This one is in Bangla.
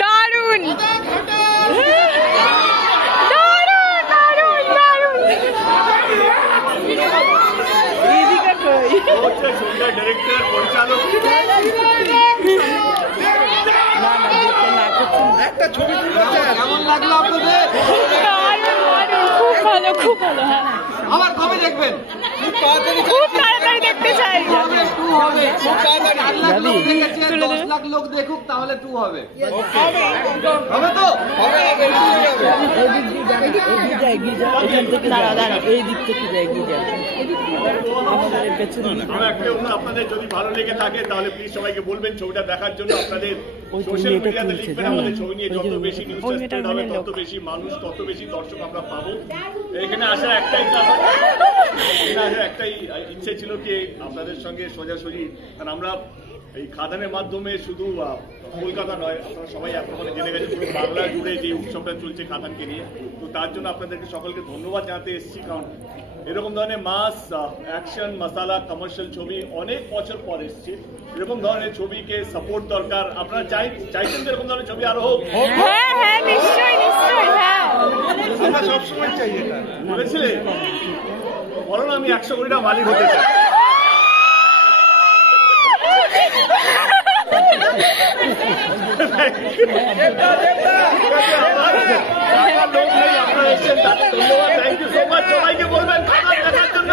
দারুণ ডাইরেক্টর পরিচালক একটা ছবি কেমন লাগলো আপনাদের? খুব ভালো, খুব ভালো। হ্যাঁ, আবার কবে দেখবেন? খুব তাড়াতাড়ি দেখতে চাই। 10 লাখ লোক দেখুক তাহলে 2 হবে। হবে তো? আপনাদের যদি ভালো লেগে থাকে তাহলে প্লিজ সবাইকে বলবেন ছবিটা দেখার জন্য। আপনাদের সোশ্যাল মিডিয়াতে লিখবেন আমাদের ছবি নিয়ে। যত বেশি নিউজটা স্প্রেড হবে তত বেশি মানুষ, তত বেশি দর্শক আমরা পাবো। এখানে আসার একটাই ইচ্ছে ছিল কি আপনাদের সঙ্গে সোজাসুজি, কারণ আমরা এই খাদানের মাধ্যমে শুধু কলকাতা নয়, আপনারা সবাই এখনো জেনে গেছে পুরো বাংলা জুড়ে যে উৎসবটা চলছে খাদানকে নিয়ে। তো তার জন্য আপনাদেরকে সকলকে ধন্যবাদ জানাতে এসেছি, কারণ এরকম ধরনের মাস অ্যাকশন মাসালা কমার্শিয়াল ছবি অনেক বছর পর এসছে। এরকম ধরনের ছবিকে সাপোর্ট দরকার। আপনারা চাইছেন এরকম ধরনের ছবি আরো হোক? হ্যাঁ হ্যাঁ, নিশ্চয়ই নিশ্চয়ই। হ্যাঁ, আমরা সবসময় চাই এটা। বলেছিলে বলো না, আমি 100 কোটি টাকা মালিক হতে চাই। ধন্যবাদ, থ্যাংক ইউ সো মাচ। সবাইকে বলবেন দেখার জন্য।